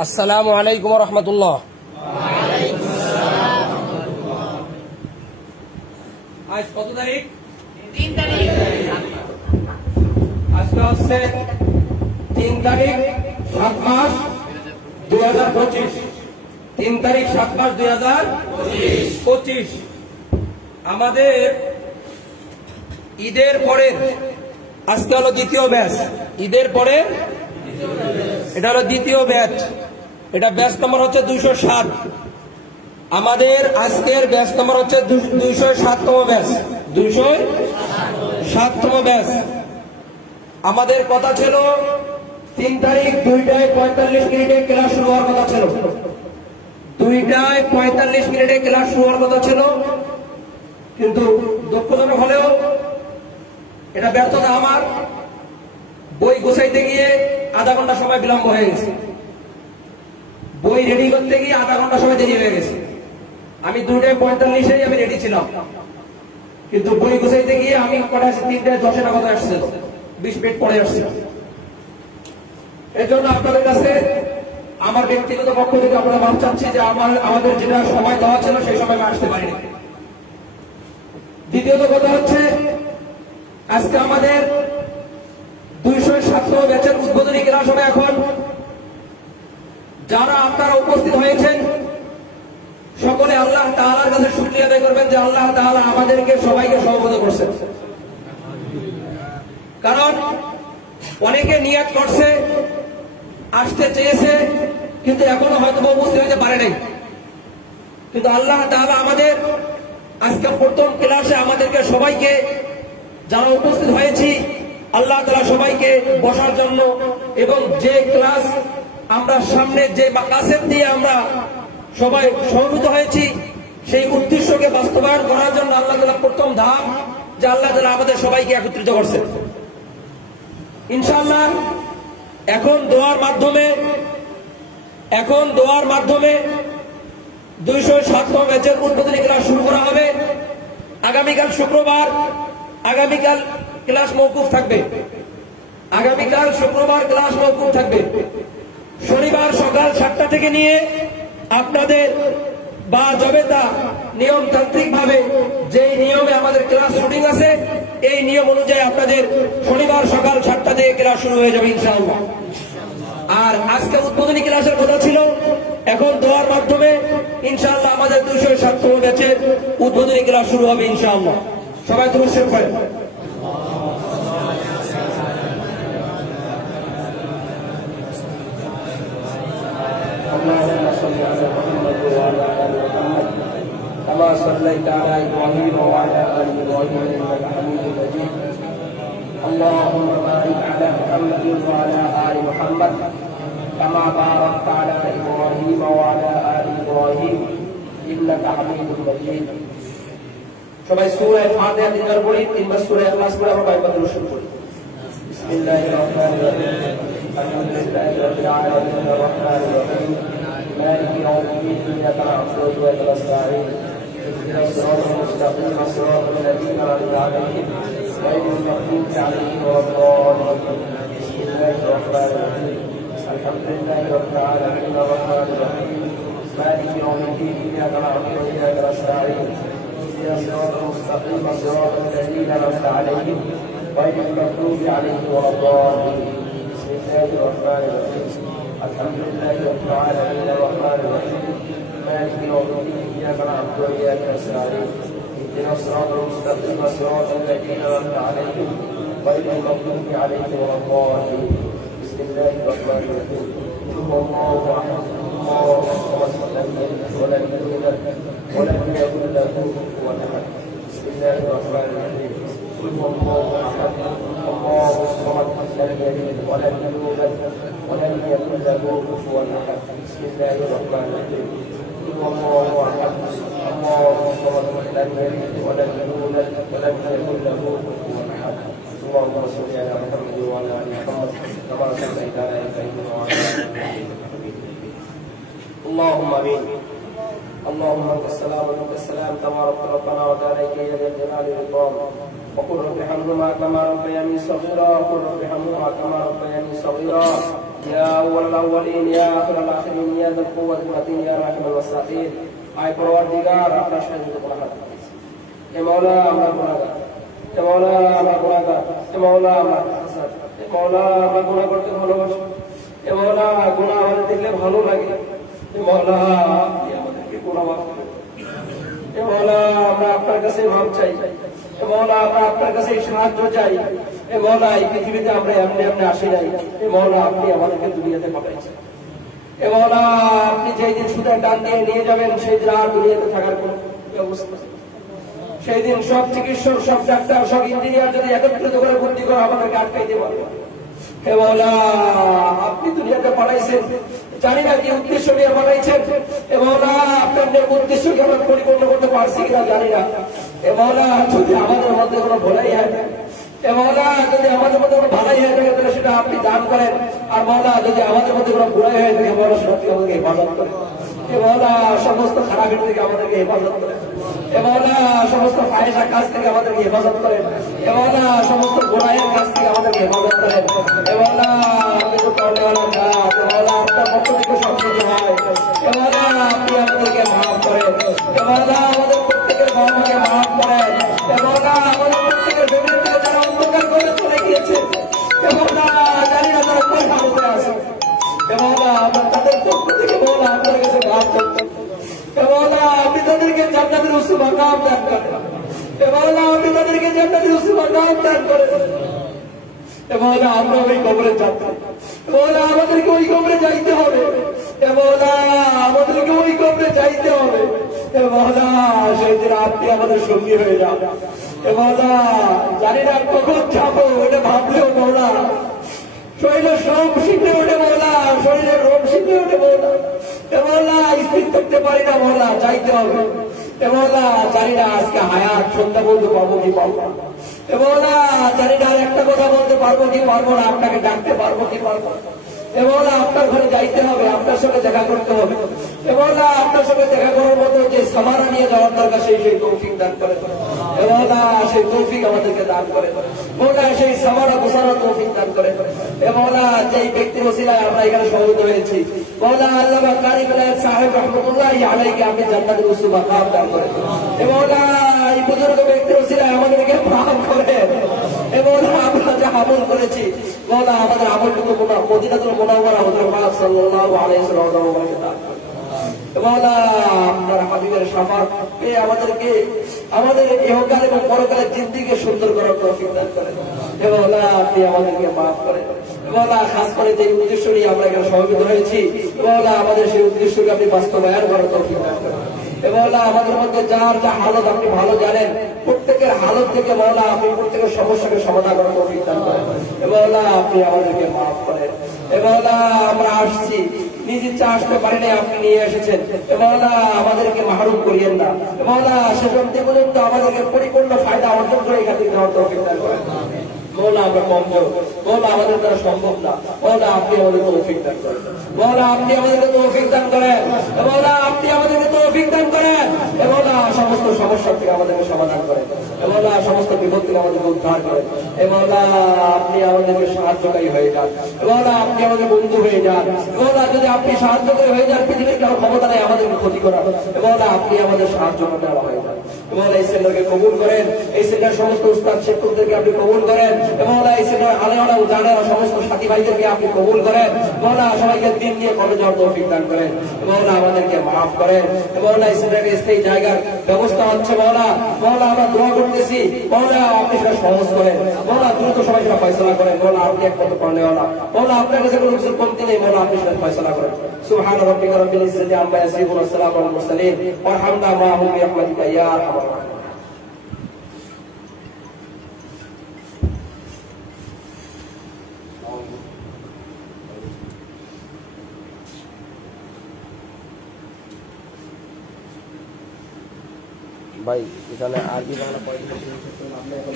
আসসালামু আলাইকুম ওয়া রাহমাতুল্লাহ। আজ কত তারিখ? 3 তারিখ। আজকে হচ্ছে 3 তারিখ 7 মাস 2025। 3 তারিখ 7 মাস 2025। আমাদের ঈদের পরে আজকে হলো দ্বিতীয় ব্যাচ। ঈদের পরে এটা হলো দ্বিতীয় ব্যাচ। এটা ব্যাচ নম্বর হচ্ছে 207। আমাদের আজকের ব্যাচ নম্বর হচ্ছে 207তম ব্যাচ। 207তম ব্যাচ। আমাদের কথা ছিল 3 তারিখ 2:45 ক্লাস শুরু হওয়ার কথা ছিল। 2:45 ক্লাস শুরু হওয়ার কথা ছিল, কিন্তু দুঃখজনক হলেও এটা ব্যর্থতা আমার। বই গুছাইতে গিয়ে আধা ঘন্টা সময় বিলম্ব হয়ে গেছে। বই রেডি করতে গিয়ে আধা ঘন্টা সময় দেরি হয়ে গেছে। আমি 2:45 আমি রেডি ছিলাম, কিন্তু বই গুছাইতে গিয়ে আমি কটা 3:10 কথা আসছে, 20 মিনিট পরে আসছে। এর জন্য আপনাদের কাছে আমার ব্যক্তিগত পক্ষ থেকে আপনারা মাফ চাচ্ছি যে আমাদের যেটা সময় দেওয়া ছিল সেই সময় আমি আসতে পারিনি। দ্বিতীয়ত কথা হচ্ছে, আজকে আমাদের 207তম ব্যাচের উদ্বোধনী ক্লাস হবে। এখন যারা আপনারা উপস্থিত হয়েছেন সকলে আল্লাহ তাআলার কাছে শুকরিয়া আদায় করবেন যে আল্লাহ তাআলা আমাদেরকে সবাইকে সমবেত করছেন। কারণ অনেকে নিয়ত করছে, আসতে চেয়েছে, কিন্তু এখনো হয়তো উপস্থিত হতে পারে নাই। কিন্তু আল্লাহ তাআলা আমাদের আজকে প্রথম ক্লাসে আমাদেরকে সবাইকে যারা উপস্থিত হয়েছি আল্লাহ তাআলা সবাইকে বসার জন্য, এবং যে ক্লাস আমরা সামনে যে কাসেট দিয়ে আমরা সবাই সমবেত হয়েছি সেই উদ্দেশ্যকে বাস্তবায়ন করার জন্য আল্লাহ তাআলা প্রথম ধাপ যে আল্লাহ তাআলা আমাদের সবাইকে একত্রিত করছে। ইনশাআল্লাহ এখন দোয়ার মাধ্যমে 207তম ব্যাচের উদ্বোধনী ক্লাস শুরু করা হবে। আগামীকাল শুক্রবার, আগামীকাল ক্লাস মওকুফ থাকবে। আগামীকাল শুক্রবার ক্লাস মওকুফ থাকবে। শনিবার সকাল 7টা থেকে নিয়ে আপনাদের বা জবেতা নিয়মতান্ত্রিক ভাবে যে নিয়মে আমাদের ক্লাস শুটিং আছে এই নিয়ম অনুযায়ী আপনাদের শনিবার সকাল 7টা থেকে ক্লাস শুরু হয়ে যাবে ইনশাআল্লাহ। আর আজকে উদ্বোধনী ক্লাসের কথা ছিল, এখন দোয়ার মাধ্যমে ইনশাআল্লাহ আমাদের 207তম ব্যাচের উদ্বোধনী ক্লাস শুরু হবে ইনশাআল্লাহ। সবাই দুরূদ শরীফ পড়েন। اللهم صل على محمد وعلى ال محمد كما صليت على ابراهيم وعلى ال ابراهيم انك حميد مجيد. اللهم بارك على محمد وعلى ال محمد كما باركت على ابراهيم وعلى ال ابراهيم انك حميد مجيد. সবাই সূরা ফাতিহা তিনবার পড়ি, তিনবার সূরা ইখলাস পড়ে আমরা বাইরে শুরু করি। বিসমিল্লাহির রহমানির রহিম। আলহামদুলিল্লাহি রাব্বিল আলামিন আর-রাহমানির রহিম মালিকি ইয়াউমিদ্দিন ইyyaka na'budu wa iyyaka nasta'in ihdinas siratal mustaqim siratal ladzina an'amta 'alaihim ghayril maghdubi 'alaihim waladdallin. Bismillahir rahmanir rahim. Alhamdulillahi rabbil alamin ar-rahmanir rahim maliki yawmiddin iyyaka na'budu wa iyyaka nasta'in ihdinas siratal mustaqim siratal ladzina an'amta 'alaihim ghayril maghdubi 'alaihim waladdallin. بسم الله الرحمن الرحيم. الحمد لله رب العالمين الرحمن الرحيم مالك يوم الدين اياك نعبد واياك نستعين اهدنا الصراط المستقيم صراط الذين انعمت عليهم غير المغضوب عليهم ولا الضالين. بسم الله الرحمن الرحيم. قل هو الله احد الله الصمد لم يلد ولم يولد ولم يكن له كفوا احد. بسم الله الرحمن الرحيم. قل هو الله احد الله الصمد لم يلد ولم يولد ولم يكن له كفوا احد. بسم الله الرحمن الرحيم. قل هو الله احد الله الصمد لم يلد ولم يولد ولم يكن له كفوا احد. اللهم صل على محمد وعلى ال محمد كما صليت على ابراهيم وعلى ال ابراهيم. اللهم امين. اللهم انت السلام ومنك السلام تبارك ربنا وتعالى يا ذا الجلال والاكرام. وقل رب ارحمهما كما ربياني صغيرا وقل رب ارحمهما كما ربياني صغيرا يا أول الأولين يا آخر الآخرين يا ذا القوة المتين يا راحم الوسائل আয় পরওয়ারদিগার আপনার সাহায্য করা হয় এ মাওলা আমরা গুনাহগার এ মাওলা আমরা গুনাহগার এ মাওলা আমরা হাসাদ এ মাওলা আমরা গুনাহ করতে ভালোবাসি এ মাওলা গুনাহ আমাদের দেখলে ভালো লাগে এ মাওলা আপনি আমাদেরকে গুনাহ মাফ করুন এ মাওলা আমরা আপনার কাছে মাপ চাই এ মাওলা আমরা আপনার কাছে সাহায্য চাই এ মাওলা এই পৃথিবীতে আমরা এমনি এমনি আসি নাই এ মাওলা আপনি আমাদেরকে দুনিয়াতে পাঠাইছেন এ মাওলা আপনি যেই দিন সুদের ডান দিয়ে নিয়ে যাবেন সেই দিন আর দুনিয়াতে থাকার কোনো ব্যবস্থা সেই দিন সব চিকিৎসক সব ডাক্তার সব ইঞ্জিনিয়ার যদি একত্রিত করে ভর্তি করে আমাদেরকে আটকাইতে পারবে হে মাওলা আপনি দুনিয়াতে পাঠাইছেন জানি না কি উদ্দেশ্য নিয়ে পাঠাইছেন এ মাওলা আপনাদের উদ্দেশ্যকে আমরা পরিপূর্ণ করতে পারছি কিনা জানি না এ মাওলা যদি আমাদের মধ্যে কোনো ভুলাই হয় এ মাওলা যদি আমাদের মধ্যে কোনো ভালাই হয়ে থাকে তাহলে সেটা আপনি দান করেন আর মাওলা যদি আমাদের মধ্যে কোনো বুড়াই হয়ে থাকে মাওলা সেটা আমাদেরকে হেফাজত করেন এ মাওলা সমস্ত খারাপের থেকে আমাদেরকে হেফাজত করেন এ মাওলা সমস্ত ফাহিশা কাজ থেকে আমাদেরকে হেফাজত করেন এ মাওলা সমস্ত গুনাহের কাজ থেকে আমাদেরকে হেফাজত করেন এ মাওলা আপনি তো করনেওয়ালা কাজ এ মাওলা আপনার পক্ষ থেকে সব কিছু হয় এ মাওলা আপনি আমাদেরকে মাফ করেন এ মাওলা আমাদের প্রত্যেকের বাবাকে মাফ করেন এ মাওলা আমাদের প্রত্যেকের ফ্যামিলিতে যারা অন্ধকার করে চলে গিয়েছে এ মাওলা জানি না তারা কোন হালতে আছে এ মাওলা আমরা তাদের পক্ষ থেকে মাওলা আপনার কাছে মাফ করতেন এ মাওলা আপনি তাদেরকে জান্নাতের উচ্চ মাকাম দান করেন এ মাওলা আপনি তাদেরকে জান্নাতের উচ্চ মাকাম দান করেন এ মাওলা আমরা ওই কবরে যাবো এ মাওলা আমাদেরকে ওই কবরে যাইতে হবে এ মাওলা আমাদেরকে ওই কবরে যাইতে হবে এ মাওলা সেই দিন আপনি আমাদের সঙ্গী হয়ে যান এ মাওলা জানি না কখন যাবো এটা ভাবলেও মাওলা শরীরের সব শিখে ওঠে মাওলা শরীরের রোগ শিখে ওঠে মাওলা এ মাওলা স্থির করতে পারি না মাওলা যাইতে হবে এ মাওলা জানি না আজকে হায়াত সন্ধ্যা বলতে পারবো কি পারবো না এ মাওলা জানি না একটা কথা বলতে পারবো কি পারবো না আপনাকে ডাকতে পারবো কি পারবো এ মাওলা আপনার ঘরে যাইতে হবে আপনার সঙ্গে দেখা করতে হবে এ মাওলা আপনার সঙ্গে দেখা করার মতো যে সামানা নিয়ে যাওয়ার দরকার সেই তৌফিক দান করে এ মাওলা সেই তৌফিক আমাদেরকে দান করে মাওলা সেই সামানা গোছানোর তৌফিক দান করে এ মাওলা যেই ব্যক্তির ওসিলায় আমরা এখানে সমবেত হয়েছি মাওলা আল্লামা কারি বিলায়েত সাহেব রহমাতুল্লাহি আলাইহি আপনি জান্নাতুল উসু মাকাম দান করেন এ মাওলা এই বুজুর্গ ব্যক্তির ওসিলায় আমাদেরকে মাফ করেন এ মাওলা আমরা যা আমল করেছি মাওলা আমাদের আমলটুকু মদিনাতুল মুনাওয়ারা হযরত পাক সাল্লাল্লাহু আলাইহি ওয়াসাল্লাম মাওলা আপনার হাবিবের শাফাত পেয়ে আমাদেরকে আমাদের ইহকাল এবং পরকালের জিন্দেগি সুন্দর করার তৌফিক দান করেন হে মাওলা আপনি আমাদেরকে মাফ করেন মাওলা খাস করে যে উদ্দেশ্য নিয়ে আমরা এখানে সমবেত হয়েছি মাওলা আমাদের সেই উদ্দেশ্যকে আপনি বাস্তবায়ন করার তৌফিক দান করেন হে মাওলা আমাদের মধ্যে যার যা হালত আপনি ভালো জানেন প্রত্যেকের হালত থেকে মাওলা আপনি প্রত্যেকের সমস্যাকে সমাধান করার তৌফিক দান করেন হে মাওলা আপনি আমাদেরকে মাফ করেন হে মাওলা আমরা আসছি নিজে ইচ্ছা আসতে পারেনি আপনি নিয়ে এসেছেন হে মাওলা আমাদেরকে মাহরুম করিয়েন না হে মাওলা শেষ অবধি পর্যন্ত আমাদেরকে পরিপূর্ণ ফায়দা অর্জন করে এখান থেকে নেওয়ার তৌফিক দান করেন মাওলা আমরা কমজোর মাওলা আমাদের দ্বারা সম্ভব না মাওলা আপনি আমাদের তৌফিক দান করেন মাওলা আপনি আমাদেরকে তৌফিক দান করেন মাওলা আপনি আমাদেরকে তৌফিক দান করেন মাওলা সমস্ত সমস্যা থেকে আমাদেরকে সমাধান করেন মাওলা সমস্ত বিপদ থেকে আমাদেরকে উদ্ধার করেন মাওলা আপনি আমাদেরকে সাহায্যকারী হয়ে যান মাওলা আপনি আমাদের বন্ধু হয়ে যান মাওলা যদি আপনি সাহায্যকারী হয়ে যান পৃথিবীর কারো ক্ষমতা নেই আমাদেরকে ক্ষতি করার মাওলা আপনি আমাদের সাহায্য করতে হয়ে যান মাওলা এই সেন্টারকে কবুল করেন এই সেন্টার সমস্ত উস্তাদ শিক্ষকদেরকে আপনি কবুল করেন মাওলা এই সেন্টার আলেওয়ালা ও জানেওয়ালা সমস্ত সাথী ভাইদেরকে আপনি কবুল করেন মাওলা সবাইকে দিন নিয়ে কবরে যাওয়ার তৌফিক দান করেন মাওলা আমাদেরকে মাফ করেন মাওলা এই সেন্টারের স্থায়ী জায়গার ব্যবস্থা হচ্ছে মাওলা মাওলা আমরা দোয়া করতেছি মাওলা আপনি সেটা সহজ করেন মাওলা দ্রুত সবাই সেটা ফয়সালা করেন মাওলা আপনি একমাত্র করনেওয়ালা মাওলা আপনার কাছে কোনো কিছুর কমতি নেই মাওলা আপনি সেটা ফয়সালা করেন সুবহান রাব্বিকা রাব্বিল ইজ্জাতি আম্মা ইয়াসিফুন ওয়া সালামুন আলাল মুরসালিন ওয়ারহামনা মা'হুম বিরহমাতিকা ইয়া আরহামার রাহিমিন। ভাই এখানে আরবি বাংলা পড়াশোনা শুরু করতে আপনি এখন